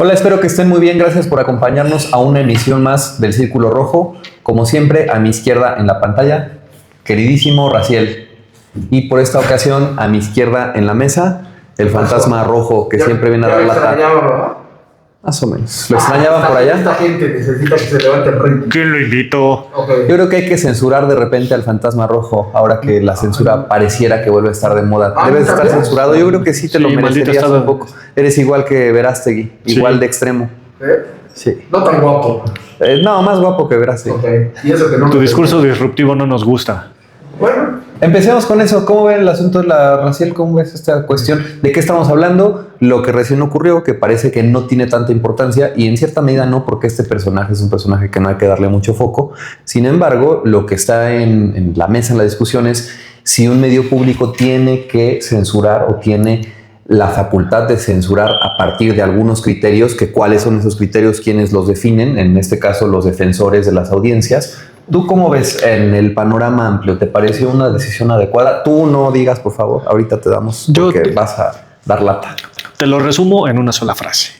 Hola, espero que estén muy bien. Gracias por acompañarnos a una emisión más del Círculo Rojo. Como siempre, a mi izquierda en la pantalla, queridísimo Raciel. Y por esta ocasión, a mi izquierda en la mesa, el fantasma rojo que siempre viene a dar la cara. Más o menos. ¿Lo extrañaban por allá? Esta gente necesita que se levante el rating. ¿Quién lo invitó? Okay. Yo creo que hay que censurar de repente al fantasma rojo, ahora que la censura pareciera que vuelve a estar de moda. Debes estar censurado. Yo creo que sí te lo merecerías un poco. Eres igual que Verástegui, igual de extremo. Sí. No tan guapo. No, más guapo que Verástegui. Okay. Y eso que no Tu discurso disruptivo no nos gusta. Bueno. Empecemos con eso. ¿Cómo ven el asunto de la Raciel? ¿Cómo ves esta cuestión? ¿De qué estamos hablando? Lo que recién ocurrió, que parece que no tiene tanta importancia, y en cierta medida no, porque este personaje es un personaje que no hay que darle mucho foco. Sin embargo, lo que está en la mesa, en la discusión, es si un medio público tiene que censurar o tiene la facultad de censurar a partir de algunos criterios, que cuáles son esos criterios, quiénes los definen, en este caso los defensores de las audiencias. ¿Tú cómo ves en el panorama amplio? ¿Te pareció una decisión adecuada? Tú no digas, por favor, ahorita te damos, porque vas a dar lata. Te lo resumo en una sola frase.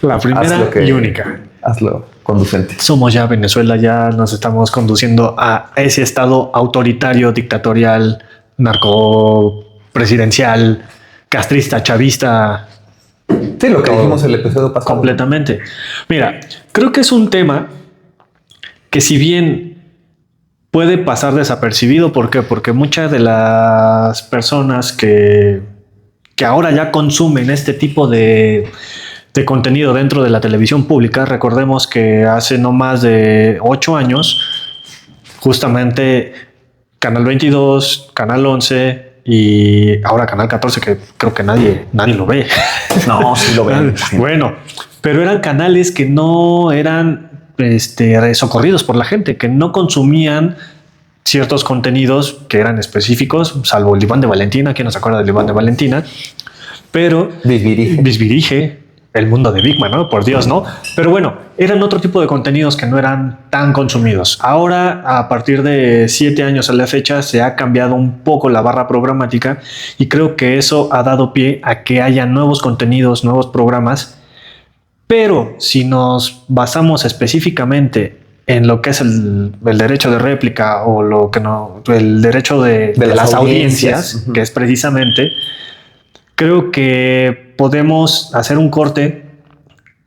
La primera y única. Hazlo conducente. Somos ya Venezuela, ya nos estamos conduciendo a ese estado autoritario, dictatorial, narcopresidencial, castrista, chavista. Sí, lo que dijimos el episodio pasado. Completamente. Mira, creo que es un tema que si bien puede pasar desapercibido, ¿por qué? Porque muchas de las personas que ahora ya consumen este tipo de contenido dentro de la televisión pública, recordemos que hace no más de 8 años, justamente Canal 22, Canal 11 y ahora Canal 14, que creo que nadie lo ve. No, sí lo ven. Bueno, pero eran canales que no eran socorridos por la gente, que no consumían ciertos contenidos que eran específicos, salvo el Iván de Valentina. ¿Quién no se acuerda del Iván de Valentina? Pero Bisbirige, el mundo de Big Man, ¿no? Por Dios, ¿no? Pero bueno, eran otro tipo de contenidos que no eran tan consumidos. Ahora, a partir de 7 años a la fecha, se ha cambiado un poco la barra programática y creo que eso ha dado pie a que haya nuevos contenidos, nuevos programas. Pero si nos basamos específicamente en lo que es el derecho de réplica o lo que no, el derecho de las audiencias, que es precisamente, creo que podemos hacer un corte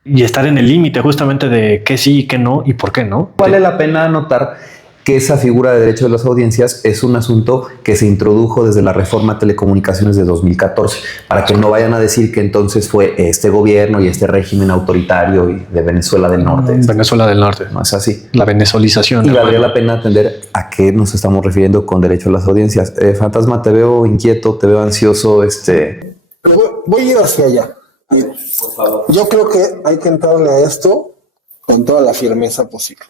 y estar en el límite justamente de qué sí y qué no y por qué no. Vale la pena anotar que esa figura de derecho de las audiencias es un asunto que se introdujo desde la reforma a telecomunicaciones de 2014, para que no vayan a decir que entonces fue este gobierno y este régimen autoritario y de Venezuela del Norte. Venezuela del Norte. No es así. La venezuelización. Y valdría la pena atender a qué nos estamos refiriendo con derecho a las audiencias. Fantasma, te veo inquieto, te veo ansioso. Voy a ir hacia allá. Por favor. Yo creo que hay que entrarle a esto con toda la firmeza posible.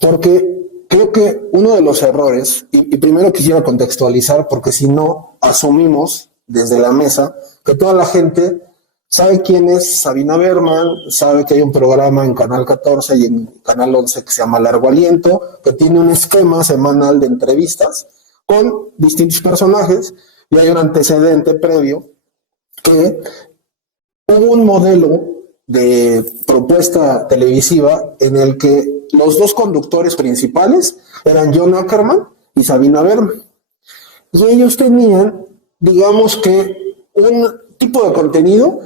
Porque creo que uno de los errores, y primero quisiera contextualizar, porque si no asumimos desde la mesa que toda la gente sabe quién es Sabina Berman, sabe que hay un programa en Canal 14 y en Canal 11 que se llama Largo Aliento, que tiene un esquema semanal de entrevistas con distintos personajes, y hay un antecedente previo que hubo un modelo de propuesta televisiva en el que los dos conductores principales eran John Ackerman y Sabina Berman. Y ellos tenían, digamos que, un tipo de contenido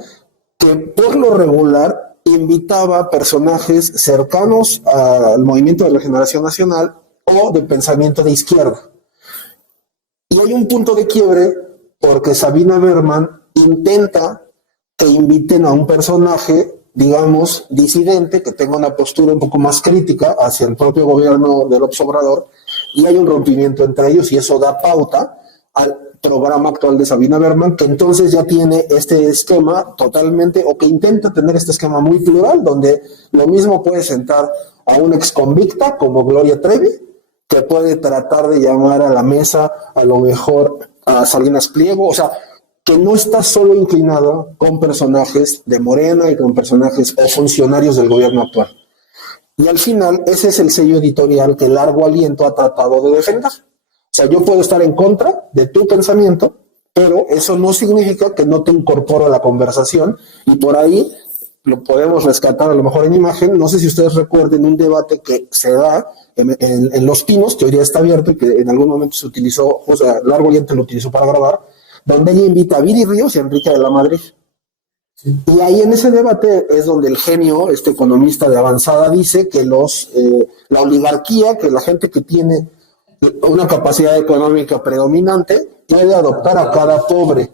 que por lo regular invitaba a personajes cercanos al movimiento de regeneración nacional o de pensamiento de izquierda. Y hay un punto de quiebre porque Sabina Berman intenta que inviten a un personaje, digamos, disidente, que tenga una postura un poco más crítica hacia el propio gobierno de López Obrador, y hay un rompimiento entre ellos y eso da pauta al programa actual de Sabina Berman, que entonces ya tiene este esquema totalmente, o que intenta tener este esquema muy plural, donde lo mismo puede sentar a una exconvicta como Gloria Trevi, que puede tratar de llamar a la mesa a lo mejor a Salinas Pliego, o sea, que no está solo inclinado con personajes de Morena y con personajes o funcionarios del gobierno actual. Y al final, ese es el sello editorial que Largo Aliento ha tratado de defender. O sea, yo puedo estar en contra de tu pensamiento, pero eso no significa que no te incorporo a la conversación, y por ahí lo podemos rescatar a lo mejor en imagen. No sé si ustedes recuerden un debate que se da en Los Pinos, que hoy día está abierto y que en algún momento se utilizó, o sea, Largo Oriente lo utilizó para grabar, donde ella invita a Viri Ríos y a Enrique de la Madrid. Sí. Y ahí en ese debate es donde el genio, este economista de avanzada, dice que la oligarquía, que la gente que tiene una capacidad económica predominante, puede adoptar a cada pobre.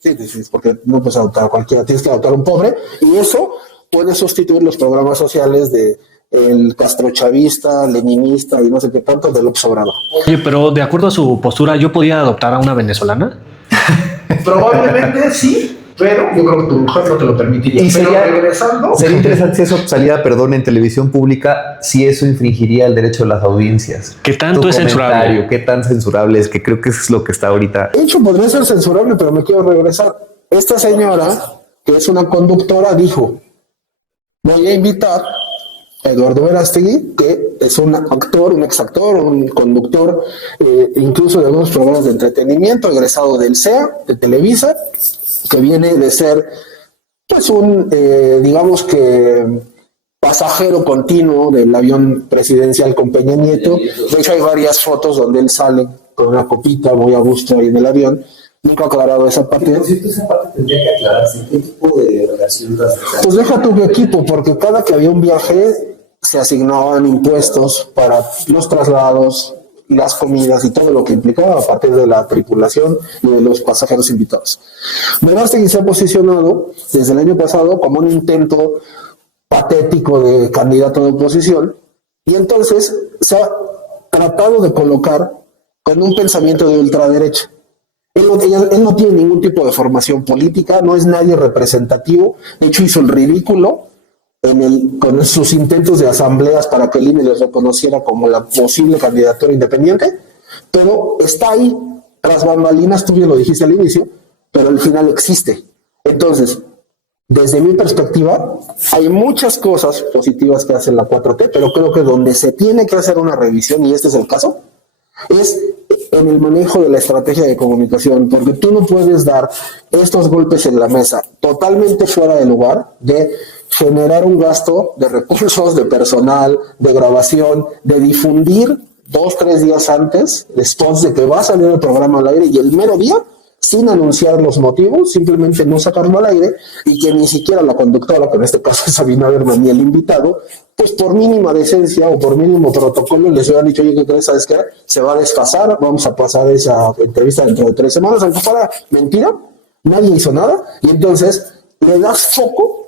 Sí, porque no puedes adoptar a cualquiera, tienes que adoptar a un pobre, y eso puede sustituir los programas sociales de el castrochavista, leninista y no sé qué tanto del López Obrador. Oye, pero de acuerdo a su postura, ¿yo podía adoptar a una venezolana? Probablemente sí, pero yo creo que tu mujer no te lo permitiría. Y pero regresando, sería interesante si eso saliera, perdón, en televisión pública, si eso infringiría el derecho de las audiencias. ¿Qué tanto es censurable? ¿Qué tan censurable es? Que creo que eso es lo que está ahorita. De hecho, podría ser censurable, pero me quiero regresar. Esta señora, que es una conductora, dijo: voy a invitar a Eduardo Verástegui, que es un actor, un exactor, un conductor, incluso de algunos programas de entretenimiento, egresado del CEA, de Televisa, que viene de ser, pues, digamos que, pasajero continuo del avión presidencial con Peña Nieto. De hecho, hay varias fotos donde él sale con una copita muy a gusto ahí en el avión. Nunca ha aclarado esa parte. Por cierto, esa parte tendría que aclararse. ¿Qué tipo de relación? Pues deja tu equipo, porque cada que había un viaje se asignaban impuestos para los traslados, las comidas y todo lo que implicaba a partir de la tripulación y de los pasajeros invitados. Verástegui se ha posicionado desde el año pasado como un intento patético de candidato de oposición, y entonces se ha tratado de colocar con un pensamiento de ultraderecha. Él no tiene ningún tipo de formación política, no es nadie representativo. De hecho, hizo el ridículo con sus intentos de asambleas para que el INE les reconociera como la posible candidatura independiente, pero está ahí, tras bambalinas, tú bien lo dijiste al inicio, pero al final existe. Entonces, desde mi perspectiva, hay muchas cosas positivas que hace la 4T, pero creo que donde se tiene que hacer una revisión, y este es el caso, es en el manejo de la estrategia de comunicación, porque tú no puedes dar estos golpes en la mesa totalmente fuera de lugar de generar un gasto de recursos, de personal, de grabación, de difundir 2-3 días antes, después de que va a salir el programa al aire, y el mero día, sin anunciar los motivos, simplemente no sacarlo al aire, y que ni siquiera la conductora, que en este caso es Sabina Berman, ni el invitado, pues por mínima decencia o por mínimo protocolo les hubieran dicho: oye, ¿qué crees? ¿Sabes qué? Se va a desfasar, vamos a pasar esa entrevista dentro de 3 semanas, aunque fuera mentira, nadie hizo nada, y entonces le das foco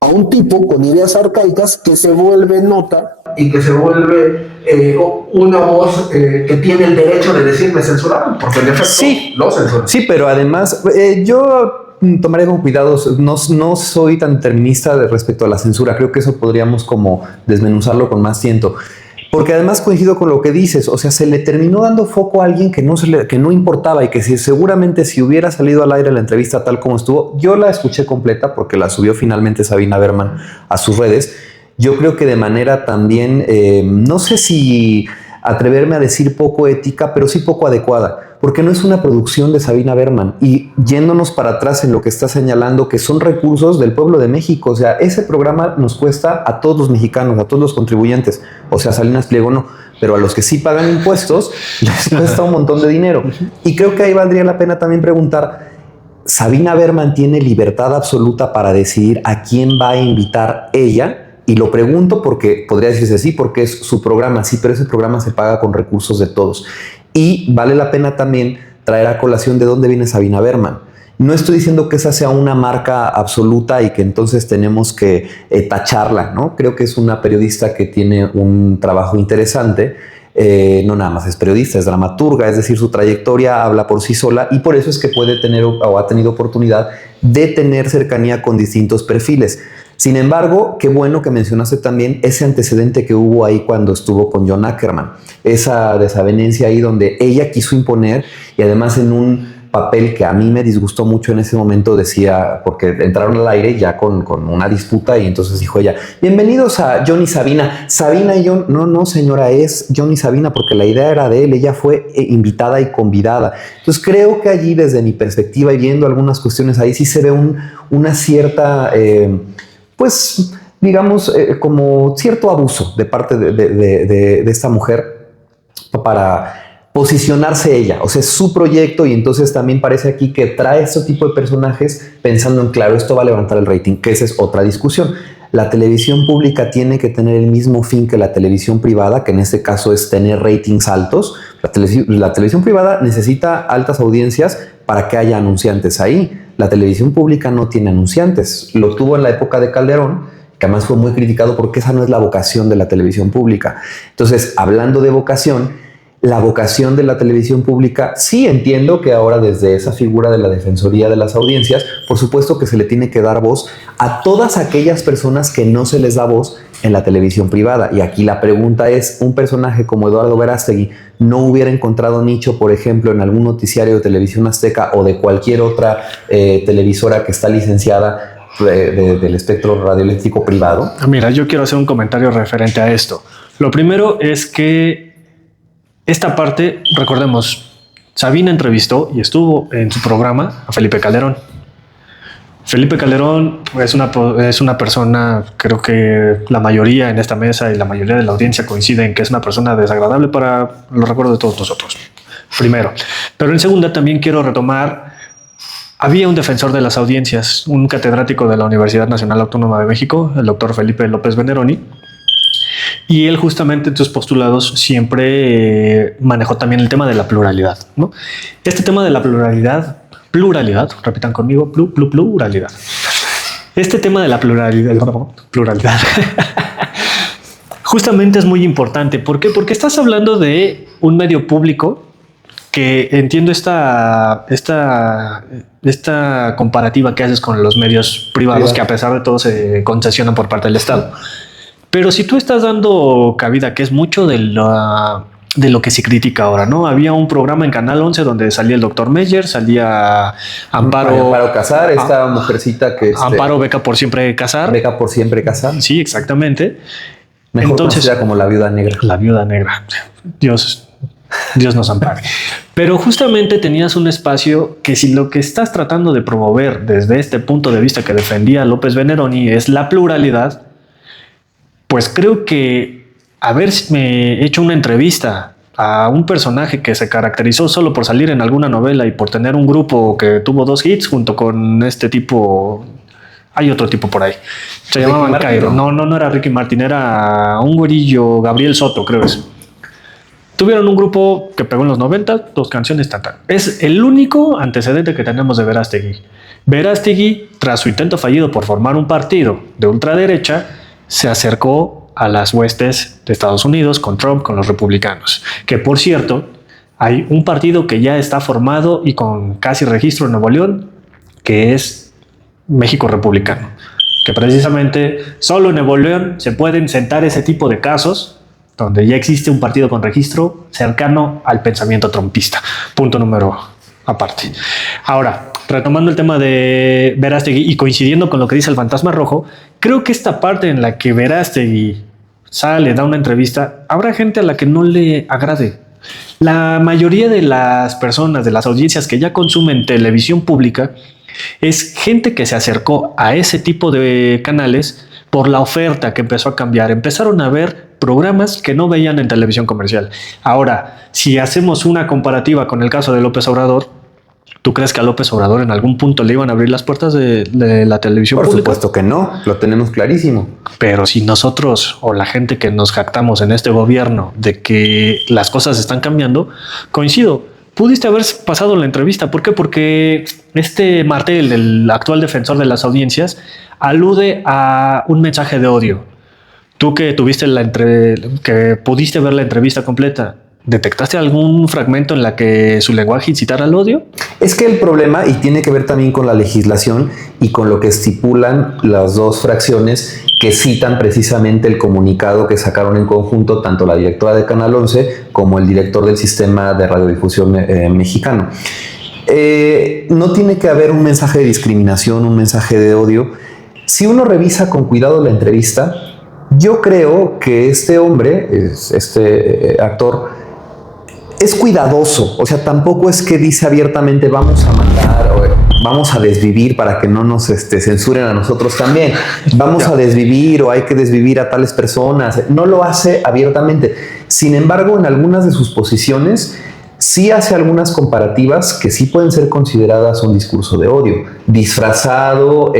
a un tipo con ideas arcaicas que se vuelve nota y que se vuelve una voz que tiene el derecho de decirme censurado, porque en efecto sí, lo censuran. Sí, pero además yo tomaré con cuidados. No soy tan determinista respecto a la censura. Creo que eso podríamos como desmenuzarlo con más tiento. Porque además coincido con lo que dices, o sea, se le terminó dando foco a alguien que no importaba, y que seguramente si hubiera salido al aire la entrevista tal como estuvo, yo la escuché completa porque la subió finalmente Sabina Berman a sus redes. Yo creo que de manera también, no sé si atreverme a decir poco ética, pero sí poco adecuada, porque no es una producción de Sabina Berman. Y yéndonos para atrás en lo que está señalando, que son recursos del pueblo de México, o sea, ese programa nos cuesta a todos los mexicanos, a todos los contribuyentes, o sea, Salinas Pliego no, pero a los que sí pagan impuestos les cuesta un montón de dinero. Y creo que ahí valdría la pena también preguntar: ¿Sabina Berman tiene libertad absoluta para decidir a quién va a invitar ella? Y lo pregunto porque podría decirse sí, porque es su programa, sí, pero ese programa se paga con recursos de todos. Y vale la pena también traer a colación de dónde viene Sabina Berman. No estoy diciendo que esa sea una marca absoluta y que entonces tenemos que tacharla, ¿no? Creo que es una periodista que tiene un trabajo interesante. No nada más es periodista, es dramaturga, es decir, su trayectoria habla por sí sola, y por eso es que puede tener o ha tenido oportunidad de tener cercanía con distintos perfiles. Sin embargo, qué bueno que mencionaste también ese antecedente que hubo ahí cuando estuvo con John Ackerman, esa desavenencia ahí donde ella quiso imponer, y además en un papel que a mí me disgustó mucho en ese momento, decía, porque entraron al aire ya con una disputa y entonces dijo ella, bienvenidos a Johnny Sabina. Sabina y yo, no señora, es Johnny Sabina porque la idea era de él, ella fue invitada y convidada. Entonces creo que allí desde mi perspectiva y viendo algunas cuestiones ahí sí se ve una cierta, pues digamos, como cierto abuso de parte de esta mujer para posicionarse ella, o sea, es su proyecto y entonces también parece aquí que trae este tipo de personajes pensando en, claro, esto va a levantar el rating, que esa es otra discusión. La televisión pública tiene que tener el mismo fin que la televisión privada, que en este caso es tener ratings altos. La televisión privada necesita altas audiencias para que haya anunciantes ahí. La televisión pública no tiene anunciantes. Lo tuvo en la época de Calderón, que además fue muy criticado porque esa no es la vocación de la televisión pública. Entonces, hablando de vocación, la vocación de la televisión pública, sí entiendo que ahora desde esa figura de la Defensoría de las Audiencias, por supuesto que se le tiene que dar voz a todas aquellas personas que no se les da voz en la televisión privada. Y aquí la pregunta es, un personaje como Eduardo Verástegui no hubiera encontrado nicho, por ejemplo, en algún noticiario de Televisión Azteca o de cualquier otra televisora que está licenciada del espectro radioeléctrico privado. Mira, yo quiero hacer un comentario referente a esto. Lo primero es que esta parte, recordemos, Sabina entrevistó y estuvo en su programa a Felipe Calderón. Felipe Calderón es una persona, creo que la mayoría en esta mesa y la mayoría de la audiencia coinciden que es una persona desagradable para los recuerdos de todos nosotros. Primero. Pero en segunda también quiero retomar, había un defensor de las audiencias, un catedrático de la Universidad Nacional Autónoma de México, el doctor Felipe López Veneroni, y él justamente en sus postulados siempre manejó también el tema de la pluralidad, ¿no? Este tema de la pluralidad, repitan conmigo, pluralidad. Este tema de la pluralidad, justamente es muy importante. ¿Por qué? Porque estás hablando de un medio público que entiendo esta comparativa que haces con los medios privados que a pesar de todo se concesionan por parte del Estado. Pero si tú estás dando cabida, que es mucho de lo que se critica ahora, ¿no? Había un programa en Canal 11 donde salía el doctor Meyer, salía Amparo Casar, esta mujercita que... Amparo Beca por Siempre Casar. Beca por Siempre Casar. Sí, exactamente. Mejor entonces conocida como la Viuda Negra. La Viuda Negra. Dios nos ampare. Pero justamente tenías un espacio que si lo que estás tratando de promover desde este punto de vista que defendía López Veneroni es la pluralidad, pues creo que haberme hecho una entrevista a un personaje que se caracterizó solo por salir en alguna novela y por tener un grupo que tuvo 2 hits junto con este tipo, hay otro tipo por ahí, se llamaban Cairo. No era Ricky Martin, era un güerillo, Gabriel Soto, creo es. Tuvieron un grupo que pegó en los 90, 2 canciones, Es el único antecedente que tenemos de Verástegui. Verástegui, tras su intento fallido por formar un partido de ultraderecha, se acercó a las huestes de Estados Unidos con Trump, con los republicanos. Que por cierto, hay un partido que ya está formado y con casi registro en Nuevo León, que es México Republicano. Que precisamente solo en Nuevo León se pueden sentar ese tipo de casos donde ya existe un partido con registro cercano al pensamiento trumpista. Punto número aparte. Ahora, retomando el tema de Verástegui y coincidiendo con lo que dice el Fantasma Rojo, creo que esta parte en la que Verástegui sale, da una entrevista, habrá gente a la que no le agrade. La mayoría de las personas, de las audiencias que ya consumen televisión pública, es gente que se acercó a ese tipo de canales por la oferta que empezó a cambiar. Empezaron a ver programas que no veían en televisión comercial. Ahora, si hacemos una comparativa con el caso de López Obrador, ¿tú crees que a López Obrador en algún punto le iban a abrir las puertas de la televisión pública? Por supuesto que no, lo tenemos clarísimo. Pero si nosotros o la gente que nos jactamos en este gobierno de que las cosas están cambiando, coincido, pudiste haber pasado la entrevista. ¿Por qué? Porque este Martel, el actual defensor de las audiencias, alude a un mensaje de odio. Tú que tuviste que pudiste ver la entrevista completa, ¿detectaste algún fragmento en la que su lenguaje incitara al odio? Es que el problema, y tiene que ver también con la legislación y con lo que estipulan las 2 fracciones que citan precisamente el comunicado que sacaron en conjunto tanto la directora de Canal 11 como el director del sistema de radiodifusión mexicano. No tiene que haber un mensaje de discriminación, un mensaje de odio. Si uno revisa con cuidado la entrevista, yo creo que este hombre, este actor, es cuidadoso. O sea, tampoco es que dice abiertamente vamos a matar o vamos a desvivir para que no nos censuren a nosotros también. Vamos a desvivir o hay que desvivir a tales personas. No lo hace abiertamente. Sin embargo, en algunas de sus posiciones sí hace algunas comparativas que sí pueden ser consideradas un discurso de odio, disfrazado,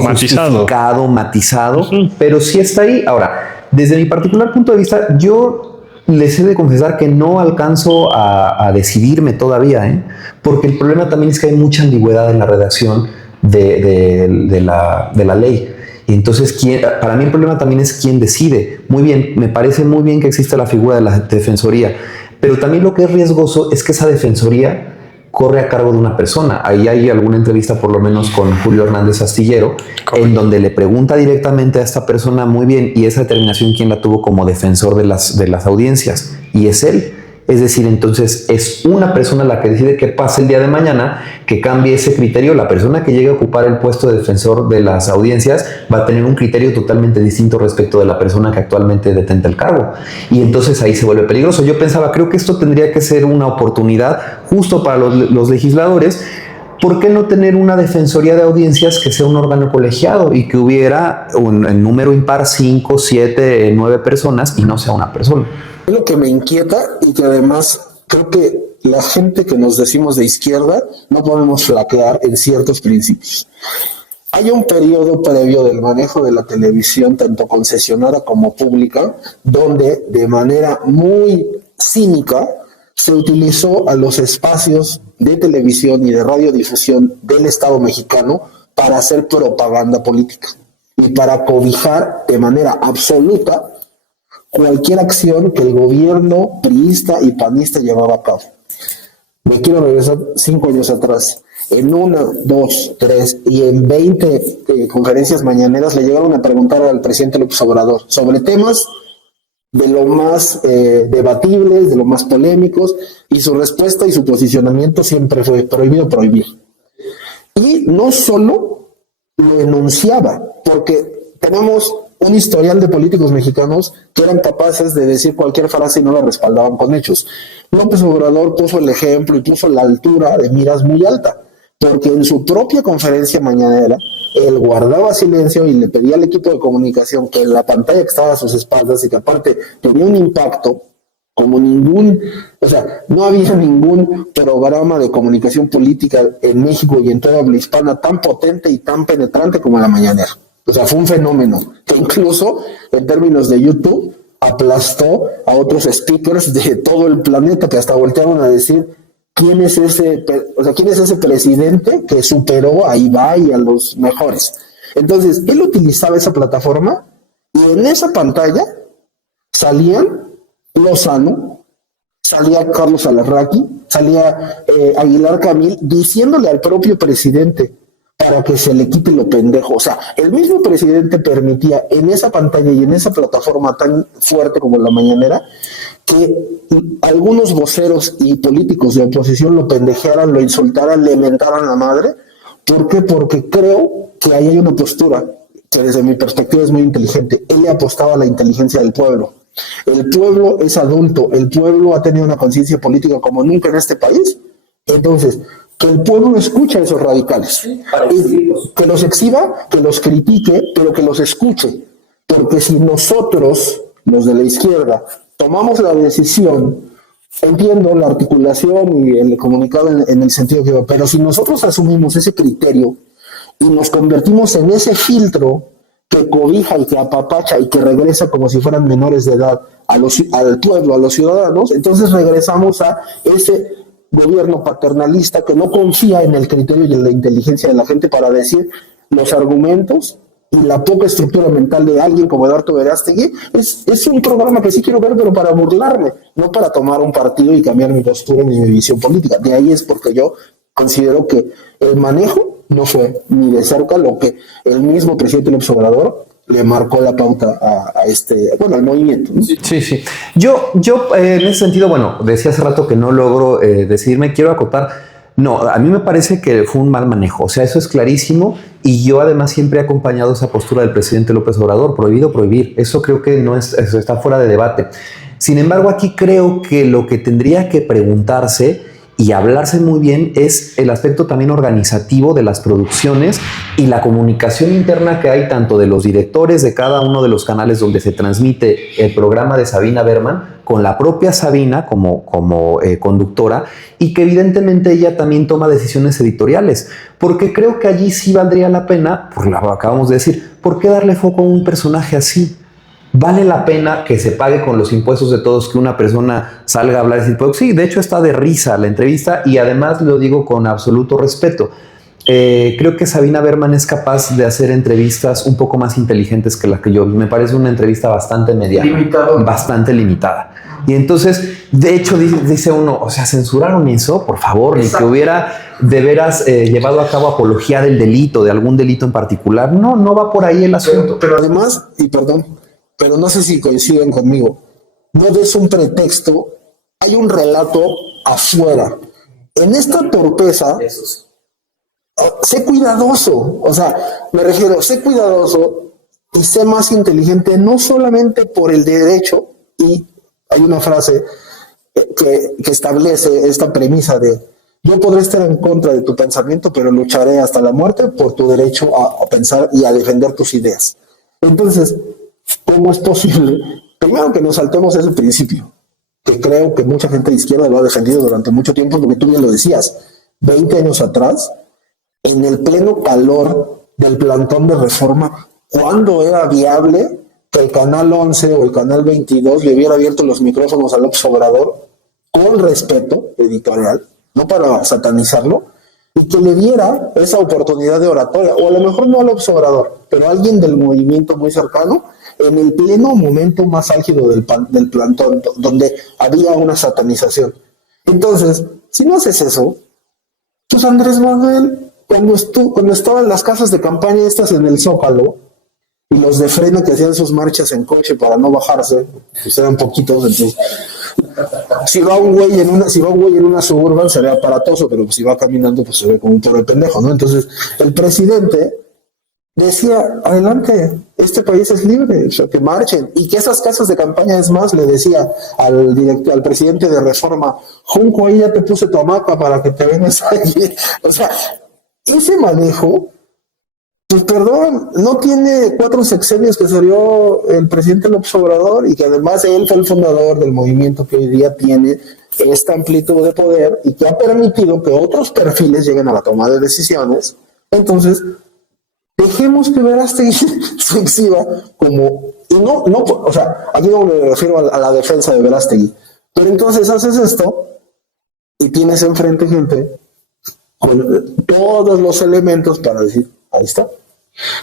justificado, matizado, pero sí está ahí. Ahora, desde mi particular punto de vista, yo les he de confesar que no alcanzo a decidirme todavía, porque el problema también es que hay mucha ambigüedad en la redacción de la ley. Y entonces, para mí el problema también es quién decide. Muy bien, me parece muy bien que exista la figura de la defensoría, pero también lo que es riesgoso es que esa defensoría corre a cargo de una persona. Ahí hay alguna entrevista, por lo menos con Julio Hernández Astillero, en donde le pregunta directamente a esta persona, muy bien, y esa determinación, ¿quién la tuvo como defensor de las audiencias? Y es él. Es decir, entonces es una persona la que decide qué pasa el día de mañana, que cambie ese criterio. La persona que llegue a ocupar el puesto de defensor de las audiencias va a tener un criterio totalmente distinto respecto de la persona que actualmente detenta el cargo. Y entonces ahí se vuelve peligroso. Yo pensaba, creo que esto tendría que ser una oportunidad justo para los legisladores. ¿Por qué no tener una defensoría de audiencias que sea un órgano colegiado y que hubiera en número impar 5, 7, 9 personas y no sea una persona? Es lo que me inquieta y que además creo que la gente que nos decimos de izquierda no podemos flaquear en ciertos principios. Hay un periodo previo del manejo de la televisión, tanto concesionada como pública, donde de manera muy cínica se utilizó a los espacios de televisión y de radiodifusión del Estado mexicano para hacer propaganda política y para cobijar de manera absoluta cualquier acción que el gobierno priista y panista llevaba a cabo. Me quiero regresar 5 años atrás. En 1, 2, 3 y en 20 conferencias mañaneras le llegaron a preguntar al presidente López Obrador sobre temas de lo más debatibles, de lo más polémicos, y su respuesta y su posicionamiento siempre fue prohibido prohibir. Y no solo lo enunciaba, porque tenemos un historial de políticos mexicanos que eran capaces de decir cualquier frase y no la respaldaban con hechos. López Obrador puso el ejemplo y puso la altura de miras muy alta, porque en su propia conferencia mañanera él guardaba silencio y le pedía al equipo de comunicación que en la pantalla que estaba a sus espaldas y que aparte tenía un impacto como no había ningún programa de comunicación política en México y en toda habla hispana tan potente y tan penetrante como la mañanera. O sea, fue un fenómeno que incluso en términos de YouTube aplastó a otros speakers de todo el planeta que hasta voltearon a decir quién es ese presidente que superó a Ibai y a los mejores. Entonces, él utilizaba esa plataforma y en esa pantalla salían Lozano, salía Carlos Alarraqui, salía Aguilar Camil diciéndole al propio presidente para que se le quite lo pendejo. O sea, el mismo presidente permitía en esa pantalla y en esa plataforma tan fuerte como la mañanera que algunos voceros y políticos de oposición lo pendejearan, lo insultaran, le mentaran la madre. ¿Por qué? Porque creo que ahí hay una postura que desde mi perspectiva es muy inteligente. Él le apostaba a la inteligencia del pueblo. El pueblo es adulto, el pueblo ha tenido una conciencia política como nunca en este país. Entonces, que el pueblo escuche a esos radicales, y que los exhiba, que los critique, pero que los escuche. Porque si nosotros, los de la izquierda, tomamos la decisión, entiendo la articulación y el comunicado en el sentido que va, pero si nosotros asumimos ese criterio y nos convertimos en ese filtro que cobija y que apapacha y que regresa como si fueran menores de edad al pueblo, a los ciudadanos, entonces regresamos a ese gobierno paternalista que no confía en el criterio y en la inteligencia de la gente para decir los argumentos y la poca estructura mental de alguien como Eduardo Verástegui. Es un programa que sí quiero ver, pero para burlarme, no para tomar un partido y cambiar mi postura ni mi visión política. De ahí es porque yo considero que el manejo no fue ni de cerca lo que el mismo presidente López Obrador le marcó la pauta al movimiento, ¿no? Sí. Yo en ese sentido, decía hace rato que no logro decidirme. Quiero acotar, No, a mí me parece que fue un mal manejo. O sea, eso es clarísimo. Y yo además siempre he acompañado esa postura del presidente López Obrador. Prohibido prohibir. Eso creo que no es, eso está fuera de debate. Sin embargo, aquí creo que lo que tendría que preguntarse y hablarse muy bien es el aspecto también organizativo de las producciones y la comunicación interna que hay tanto de los directores de cada uno de los canales donde se transmite el programa de Sabina Berman con la propia Sabina como conductora, y que evidentemente ella también toma decisiones editoriales, porque creo que allí sí valdría la pena, por lo acabamos de decir, ¿por qué darle foco a un personaje así? ¿Vale la pena que se pague con los impuestos de todos que una persona salga a hablar y decir, pues sí, de hecho está de risa la entrevista, y además lo digo con absoluto respeto? Creo que Sabina Berman es capaz de hacer entrevistas un poco más inteligentes que las que yo. Me parece una entrevista bastante mediana, bastante limitada. Y entonces, de hecho, dice uno, o sea, censuraron eso, por favor, ni que hubiera de veras llevado a cabo apología del delito, de algún delito en particular. No, no va por ahí el asunto. Pero además, y perdón, pero no sé si coinciden conmigo, no des un pretexto, hay un relato afuera. En esta torpeza, sé cuidadoso, o sea, me refiero, sé cuidadoso y sé más inteligente, no solamente por el derecho, y hay una frase que establece esta premisa de: yo podré estar en contra de tu pensamiento, pero lucharé hasta la muerte por tu derecho a pensar y a defender tus ideas. Entonces, ¿cómo es posible? Primero, que nos saltemos ese principio, que creo que mucha gente de izquierda lo ha defendido durante mucho tiempo, porque tú bien lo decías, 20 años atrás, en el pleno calor del plantón de Reforma, ¿cuándo era viable que el Canal 11 o el Canal 22 le hubiera abierto los micrófonos a López Obrador con respeto editorial, no para satanizarlo, y que le diera esa oportunidad de oratoria, o a lo mejor no a López Obrador, pero a alguien del movimiento muy cercano, en el pleno momento más álgido del plantón, donde había una satanización? Entonces, si no haces eso, pues Andrés Manuel, cuando estaban las casas de campaña estas en el Zócalo, y los de Frena que hacían sus marchas en coche para no bajarse, pues eran poquitos, entonces si va un güey en una Suburban se ve aparatoso, pero si va caminando pues se ve como un pobre pendejo, ¿no? Entonces el presidente decía: adelante, este país es libre, o sea, que marchen, y que esas casas de campaña, es más, le decía al presidente de Reforma: Junco, ahí ya te puse tu hamaca para que te vengas allí. O sea, ese manejo, pues perdón, no tiene 4 sexenios que salió el presidente López Obrador, y que además él fue el fundador del movimiento que hoy día tiene esta amplitud de poder y que ha permitido que otros perfiles lleguen a la toma de decisiones. Entonces, dejemos que Verástegui se exhiba como, y no, o sea, aquí no me refiero a la defensa de Verástegui, pero entonces haces esto y tienes enfrente gente con todos los elementos para decir: ahí está.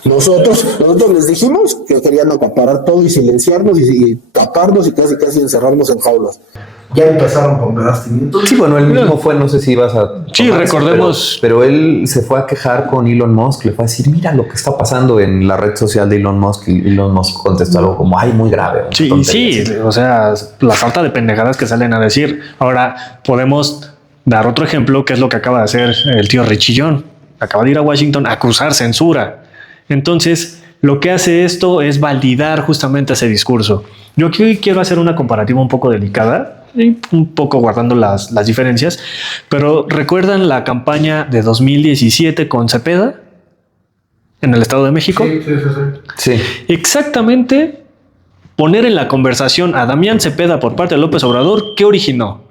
Nosotros les dijimos que querían acaparar todo y silenciarnos y taparnos y casi encerrarnos en jaulas. Ya empezaron con Verástegui. Sí, bueno, él mismo fue, no sé si ibas a... Sí, recordemos... Pero él se fue a quejar con Elon Musk, le fue a decir: mira lo que está pasando en la red social de Elon Musk, y Elon Musk contestó algo como: ay, muy grave. Sí, o sea, la falta de pendejadas que salen a decir. Ahora podemos dar otro ejemplo, que es lo que acaba de hacer el tío Richillón. Acaba de ir a Washington a acusar censura. Entonces, lo que hace esto es validar justamente ese discurso. Yo aquí quiero hacer una comparativa un poco delicada, un poco guardando las diferencias, pero ¿recuerdan la campaña de 2017 con Cepeda en el Estado de México? Sí. Exactamente, poner en la conversación a Damián Cepeda por parte de López Obrador, ¿qué originó?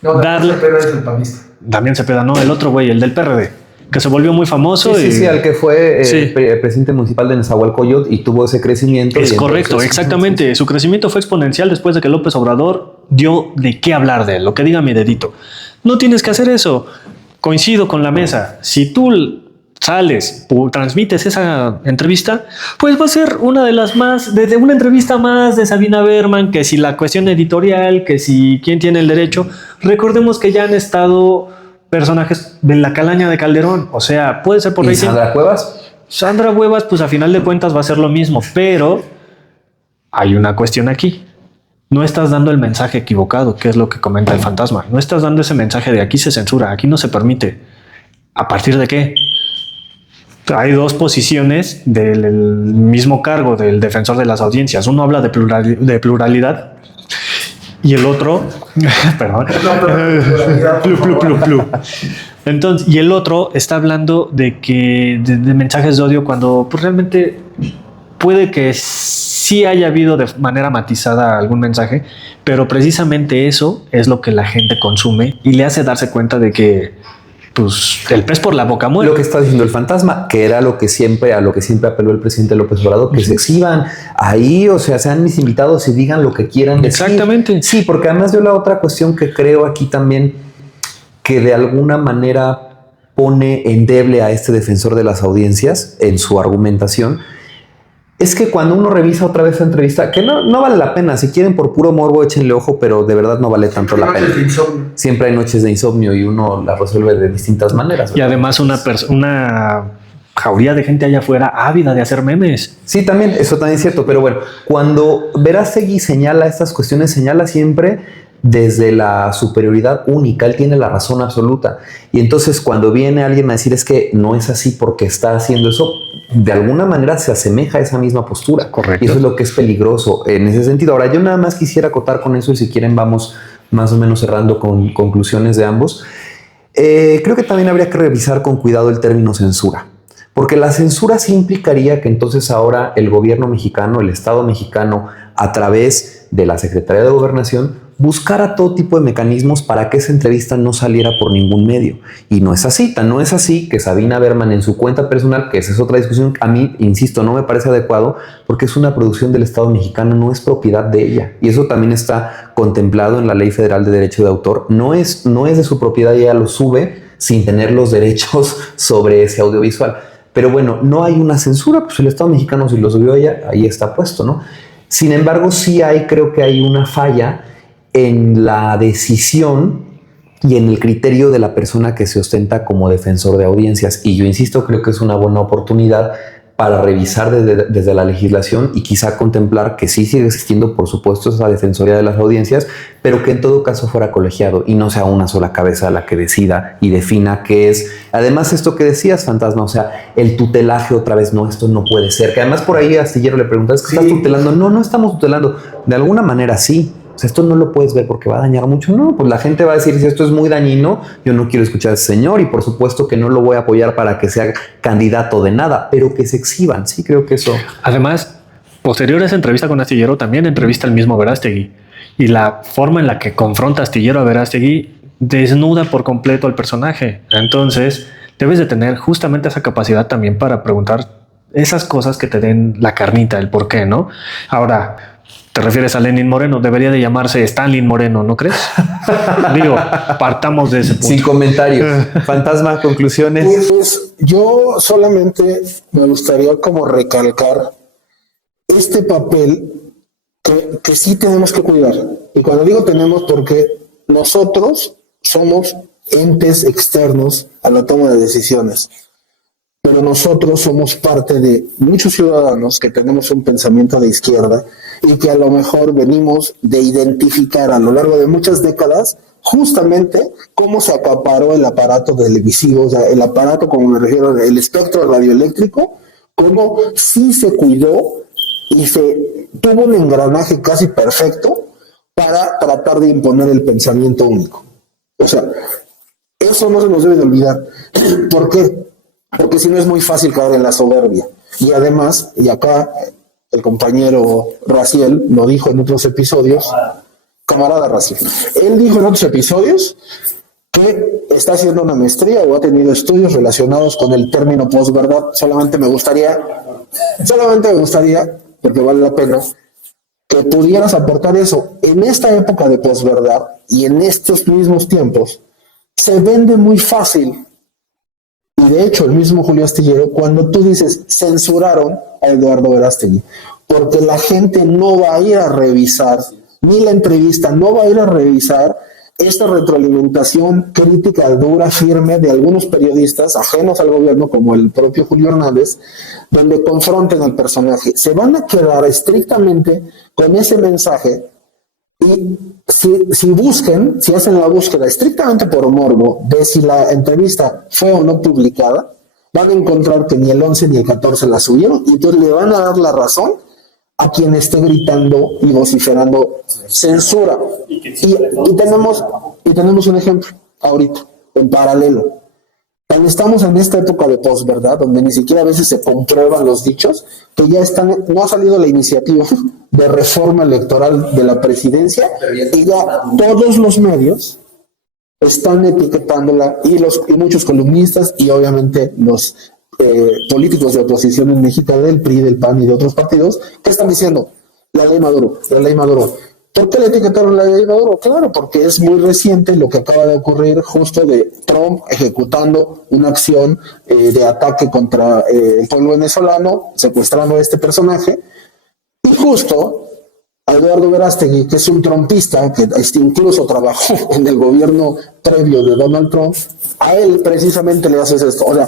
No, Cepeda es el panista. Damián Cepeda, no, el otro güey, el del PRD, que se volvió muy famoso. Sí, al que fue presidente municipal de Nezahualcóyotl y tuvo ese crecimiento. Es correcto, entonces, exactamente. Su crecimiento fue exponencial después de que López Obrador dio de qué hablar de él, lo que diga mi dedito. No tienes que hacer eso. Coincido con la mesa. Si tú sales, transmites esa entrevista, pues va a ser una de las más, desde una entrevista más de Sabina Berman, que si la cuestión editorial, que si quién tiene el derecho. Recordemos que ya han estado personajes de la calaña de Calderón, o sea, puede ser por ¿Y rating. Sandra Cuevas? Sandra Cuevas, pues a final de cuentas va a ser lo mismo, pero hay una cuestión aquí. no estás dando el mensaje equivocado, que es lo que comenta el fantasma. No estás dando ese mensaje de aquí se censura, aquí no se permite. ¿A partir de qué? Hay dos posiciones del mismo cargo del defensor de las audiencias. Uno habla de pluralidad y el otro, perdón, entonces, y el otro está hablando de que de mensajes de odio cuando pues, realmente puede que sí haya habido de manera matizada algún mensaje, pero precisamente eso es lo que la gente consume y le hace darse cuenta de que pues el pez por la boca muere. Lo que está diciendo el fantasma, que era a lo que siempre apeló el presidente López Obrador, que se exhiban ahí, o sea, sean mis invitados y digan lo que quieran decir. Exactamente. Sí, porque además yo la otra cuestión que creo aquí también, que de alguna manera pone endeble a este defensor de las audiencias en su argumentación, es que cuando uno revisa otra vez la entrevista, que no vale la pena, si quieren por puro morbo échenle ojo, pero de verdad no vale tanto la pena. Siempre hay noches de insomnio y uno la resuelve de distintas maneras, ¿verdad? Y además una jauría de gente allá afuera ávida de hacer memes. Sí, también, eso también es cierto, pero bueno, cuando Verástegui señala estas cuestiones, señala siempre desde la superioridad única, él tiene la razón absoluta. Y entonces cuando viene alguien a decir es que no es así porque está haciendo eso, de alguna manera se asemeja a esa misma postura. Correcto. Y eso es lo que es peligroso en ese sentido. Ahora, yo nada más quisiera acotar con eso y si quieren vamos más o menos cerrando con conclusiones de ambos. Creo que también habría que revisar con cuidado el término censura. Porque la censura sí implicaría que entonces ahora el gobierno mexicano, el Estado mexicano, a través de la Secretaría de Gobernación, buscara todo tipo de mecanismos para que esa entrevista no saliera por ningún medio. Y no es así, no es así que Sabina Berman en su cuenta personal, que esa es otra discusión, a mí, insisto, no me parece adecuado porque es una producción del Estado mexicano, no es propiedad de ella. Y eso también está contemplado en la Ley Federal de Derecho de Autor. No es de su propiedad y ella lo sube sin tener los derechos sobre ese audiovisual. Pero bueno, no hay una censura, pues el Estado mexicano si lo subió ella, ahí está puesto, ¿no? Sin embargo, sí creo que hay una falla en la decisión y en el criterio de la persona que se ostenta como defensor de audiencias. Y yo insisto, creo que es una buena oportunidad para revisar desde la legislación y quizá contemplar que sí sigue existiendo, por supuesto, esa defensoría de las audiencias, pero que en todo caso fuera colegiado y no sea una sola cabeza la que decida y defina qué es. Además, esto que decías, fantasma, o sea, el tutelaje otra vez, no, esto no puede ser. Que además por ahí Astillero le preguntas, ¿qué estás tutelando? No estamos tutelando. De alguna manera sí. O sea, esto no lo puedes ver porque va a dañar mucho. No, pues la gente va a decir, si esto es muy dañino, yo no quiero escuchar a ese señor y por supuesto que no lo voy a apoyar para que sea candidato de nada, pero que se exhiban. Sí, creo que eso. Además, posterior a esa entrevista con Astillero, también entrevista al mismo Verástegui. Y la forma en la que confronta Astillero a Verástegui desnuda por completo al personaje. Entonces, debes de tener justamente esa capacidad también para preguntar esas cosas que te den la carnita, el por qué, ¿no? Ahora, te refieres a Lenin Moreno, debería de llamarse Stalin Moreno, ¿no crees? Digo, partamos de ese punto. Sin comentarios. Fantasma, conclusiones. Pues yo solamente me gustaría como recalcar este papel que sí tenemos que cuidar. Y cuando digo tenemos, porque nosotros somos entes externos a la toma de decisiones. Pero nosotros somos parte de muchos ciudadanos que tenemos un pensamiento de izquierda y que a lo mejor venimos de identificar a lo largo de muchas décadas justamente cómo se acaparó el aparato televisivo, o sea, el aparato, como me refiero, el espectro radioeléctrico, cómo sí se cuidó y se tuvo un engranaje casi perfecto para tratar de imponer el pensamiento único. O sea, eso no se nos debe de olvidar. ¿Por qué? Porque si no es muy fácil caer en la soberbia. Y además, y acá el compañero Raciel lo dijo en otros episodios, camarada Raciel, él dijo en otros episodios que está haciendo una maestría o ha tenido estudios relacionados con el término posverdad. Solamente me gustaría, porque vale la pena, que pudieras aportar eso. En esta época de posverdad y en estos mismos tiempos, se vende muy fácil. Y de hecho, el mismo Julio Astillero, cuando tú dices censuraron a Eduardo Verástegui, porque la gente no va a ir a revisar, ni la entrevista, no va a ir a revisar esta retroalimentación crítica, dura, firme de algunos periodistas ajenos al gobierno, como el propio Julio Hernández, donde confronten al personaje. Se van a quedar estrictamente con ese mensaje Y si hacen la búsqueda estrictamente por morbo de si la entrevista fue o no publicada, van a encontrar que ni el 11 ni el 14 la subieron, y entonces le van a dar la razón a quien esté gritando y vociferando censura. Y tenemos un ejemplo ahorita, en paralelo. Cuando estamos en esta época de posverdad, donde ni siquiera a veces se comprueban los dichos, que ya no ha salido la iniciativa de reforma electoral de la presidencia, y ya todos los medios están etiquetándola, y muchos columnistas, y obviamente los políticos de oposición en México, del PRI, del PAN y de otros partidos, que están diciendo la ley Maduro, la ley Maduro. ¿Por qué le etiquetaron la ley Maduro? Claro, porque es muy reciente lo que acaba de ocurrir, justo de Trump ejecutando una acción de ataque contra el pueblo venezolano, secuestrando a este personaje, y justo a Eduardo Verástegui, que es un trumpista, que incluso trabajó en el gobierno previo de Donald Trump, a él precisamente le haces esto. O sea,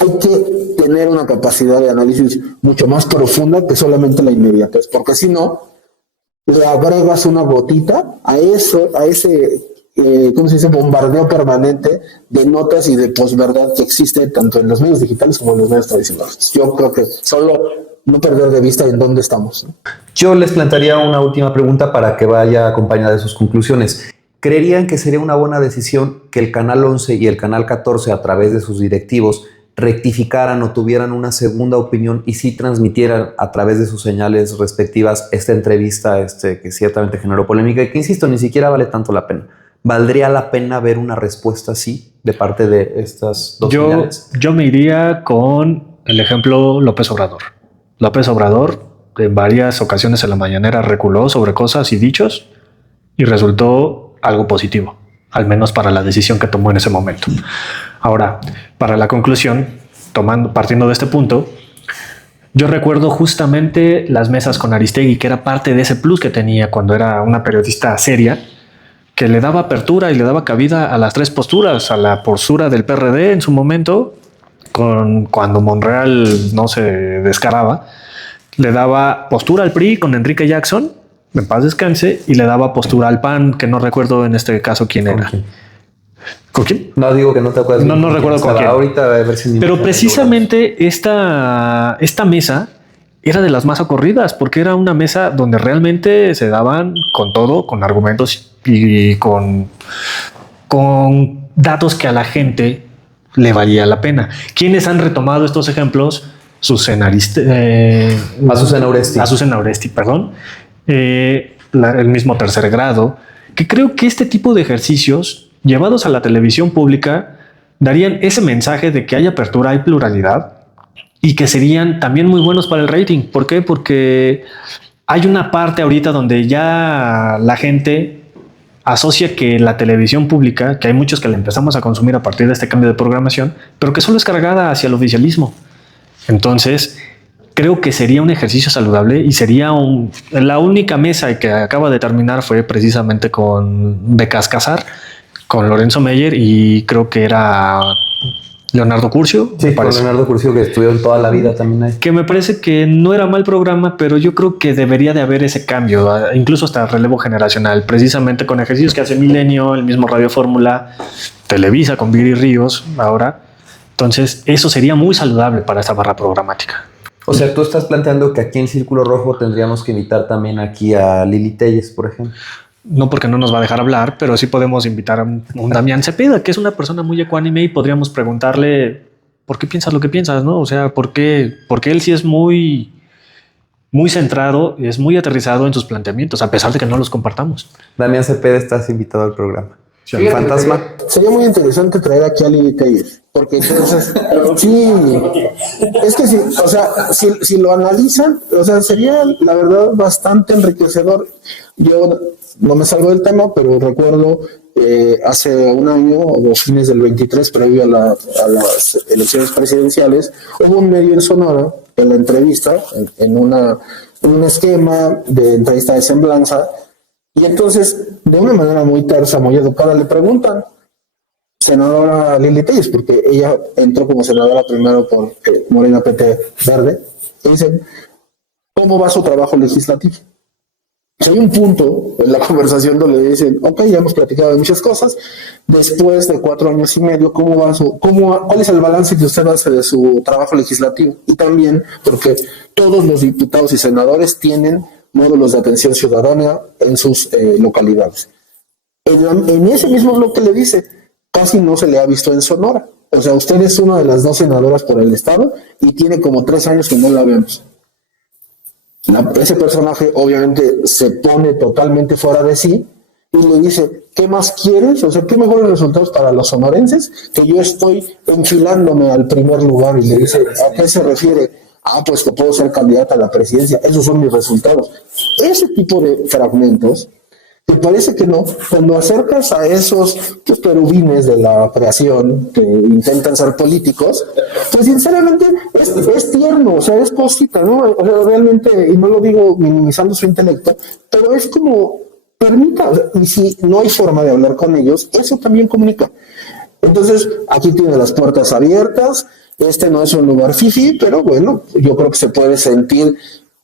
hay que tener una capacidad de análisis mucho más profunda que solamente la inmediatez, porque si no, le agregas una gotita a ese ¿cómo se dice?, bombardeo permanente de notas y de posverdad que existe tanto en los medios digitales como en los medios tradicionales. Yo creo que solo no perder de vista en dónde estamos, ¿no? Yo les plantearía una última pregunta para que vaya acompañada de sus conclusiones. ¿Creerían que sería una buena decisión que el Canal 11 y el Canal 14, a través de sus directivos, rectificaran o tuvieran una segunda opinión y sí transmitieran a través de sus señales respectivas esta entrevista que ciertamente generó polémica y que, insisto, ni siquiera vale tanto la pena? ¿Valdría la pena ver una respuesta así de parte de estas dos señales? Yo me iría con el ejemplo López Obrador. López Obrador en varias ocasiones en la mañanera reculó sobre cosas y dichos y resultó algo positivo, al menos para la decisión que tomó en ese momento. Ahora, para la conclusión, partiendo de este punto, yo recuerdo justamente las mesas con Aristegui, que era parte de ese plus que tenía cuando era una periodista seria, que le daba apertura y le daba cabida a las tres posturas, a la postura del PRD en su momento, cuando Monreal no se descaraba, le daba postura al PRI con Enrique Jackson, en paz descanse, y le daba postura al PAN, que no recuerdo en este caso quién era. ¿Con quién? No, digo que no te acuerdas. No recuerdo con quién. Ahorita a ver si... Pero precisamente esta mesa era de las más ocurridas, porque era una mesa donde realmente se daban con todo, con argumentos y con datos que a la gente le valía la pena. ¿Quiénes han retomado estos ejemplos? Azucena Oresti, perdón. El mismo Tercer Grado, que creo que este tipo de ejercicios llevados a la televisión pública darían ese mensaje de que hay apertura, hay pluralidad y que serían también muy buenos para el rating. ¿Por qué? Porque hay una parte ahorita donde ya la gente asocia que la televisión pública, que hay muchos que la empezamos a consumir a partir de este cambio de programación, pero que solo es cargada hacia el oficialismo. Entonces, creo que sería un ejercicio saludable y sería la única mesa que acaba de terminar fue precisamente con Becas Casar, con Lorenzo Meyer y creo que era Leonardo Curcio. Sí, con Leonardo Curcio, que estuvieron toda la vida también ahí. Que me parece que no era mal programa, pero yo creo que debería de haber ese cambio, incluso hasta relevo generacional, precisamente con ejercicios que hace Milenio, el mismo Radio Fórmula, Televisa con Viri Ríos ahora. Entonces, eso sería muy saludable para esta barra programática. O sea, tú estás planteando que aquí en Círculo Rojo tendríamos que invitar también aquí a Lili Telles, por ejemplo. No, porque no nos va a dejar hablar, pero sí podemos invitar a un Damián Cepeda, que es una persona muy ecuánime, y podríamos preguntarle por qué piensas lo que piensas, ¿no? O sea, porque él sí es muy centrado y es muy aterrizado en sus planteamientos, a pesar de que no los compartamos. Damián Cepeda, estás invitado al programa. Sí, fantasma. Sería muy interesante traer aquí a Lili Telles, porque entonces, sí, es que sí, o sea, si lo analizan, o sea, sería la verdad bastante enriquecedor. Yo no me salgo del tema, pero recuerdo hace un año o fines del 23, previo a las elecciones presidenciales, hubo un medio en Sonora en la entrevista, en un esquema de entrevista de semblanza. Y entonces, de una manera muy tersa, muy educada, le preguntan, senadora Lili Telles, porque ella entró como senadora primero por Morena PT Verde, y dicen, ¿cómo va su trabajo legislativo? Si hay un punto en la conversación donde le dicen, ok, ya hemos platicado de muchas cosas, después de 4 años y medio, ¿cuál es el balance que usted hace de su trabajo legislativo? Y también porque todos los diputados y senadores tienen módulos de atención ciudadana en sus localidades. En ese mismo bloque le dice, casi no se le ha visto en Sonora. O sea, usted es una de las 2 senadoras por el estado y tiene como 3 años que no la vemos. Ese personaje obviamente se pone totalmente fuera de sí y le dice, ¿qué más quieres? O sea, ¿qué mejores resultados para los sonorenses? Que yo estoy enfilándome al primer lugar. Y le dice, ¿a qué se refiere? Pues que puedo ser candidata a la presidencia. Esos son mis resultados. Ese tipo de fragmentos, ¿te parece que no? Cuando acercas a esos querubines de la creación que intentan ser políticos, pues sinceramente es tierno, o sea, es cosita, ¿no? O sea, realmente, y no lo digo minimizando su intelecto, pero es como, permita, o sea, y si no hay forma de hablar con ellos, eso también comunica. Entonces, aquí tiene las puertas abiertas, este no es un lugar fifi, pero bueno, yo creo que se puede sentir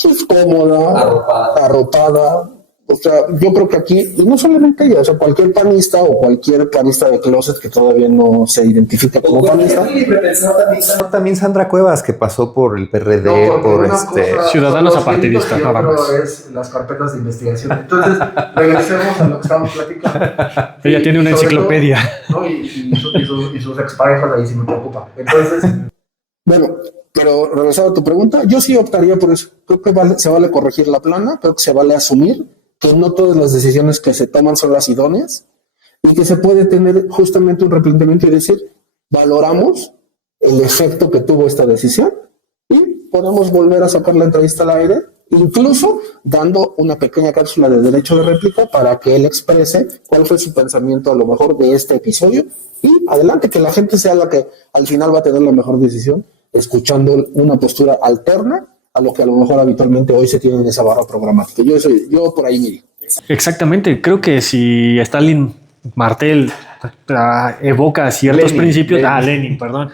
pues, cómoda, arropada. O sea, yo creo que aquí, y no solamente ella, o sea, cualquier panista o cualquier panista de closet que todavía no se identifica como panista. También Sandra Cuevas, que pasó por el PRD, por Ciudadanos apartidistas. Y otro es las carpetas de investigación. Entonces, regresemos a lo que estábamos platicando. Ella tiene una enciclopedia. Todo, ¿no? Y sus exparejas ahí sí me preocupa. Entonces, Bueno, pero regresando a tu pregunta, yo sí optaría por eso. Creo que se vale corregir la plana, creo que se vale asumir que no todas las decisiones que se toman son las idóneas y que se puede tener justamente un replanteamiento y decir, valoramos el efecto que tuvo esta decisión y podemos volver a sacar la entrevista al aire, incluso dando una pequeña cápsula de derecho de réplica para que él exprese cuál fue su pensamiento a lo mejor de este episodio y adelante, que la gente sea la que al final va a tener la mejor decisión, escuchando una postura alterna a lo que a lo mejor habitualmente hoy se tiene en esa barra programática. Yo por ahí miré. Exactamente, creo que si Stalin Martel evoca ciertos principios, Lenin, perdón,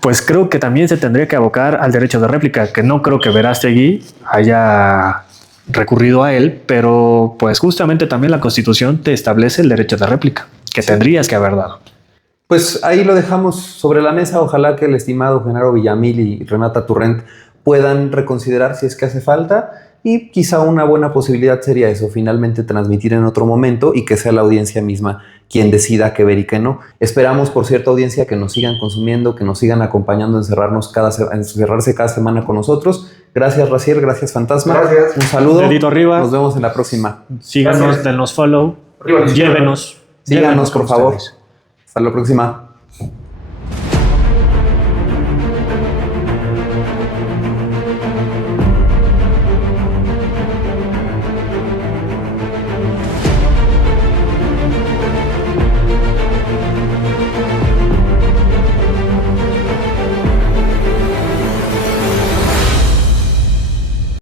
pues creo que también se tendría que abocar al derecho de réplica, que no creo que Verástegui haya recurrido a él, pero pues justamente también la Constitución te establece el derecho de réplica, que tendrías que haber dado. Pues ahí lo dejamos sobre la mesa. Ojalá que el estimado Genaro Villamil y Renata Turrent puedan reconsiderar si es que hace falta, y quizá una buena posibilidad sería eso, finalmente transmitir en otro momento y que sea la audiencia misma quien decida qué ver y qué no. Esperamos, por cierto, audiencia, que nos sigan consumiendo, que nos sigan acompañando, encerrarse cada semana con nosotros. Gracias, Raciel, gracias, Fantasma. Gracias. Un saludo. Dedito arriba. Nos vemos en la próxima. Síganos, denos follow, llévenos. Síganos, por favor. Ustedes. Hasta la próxima.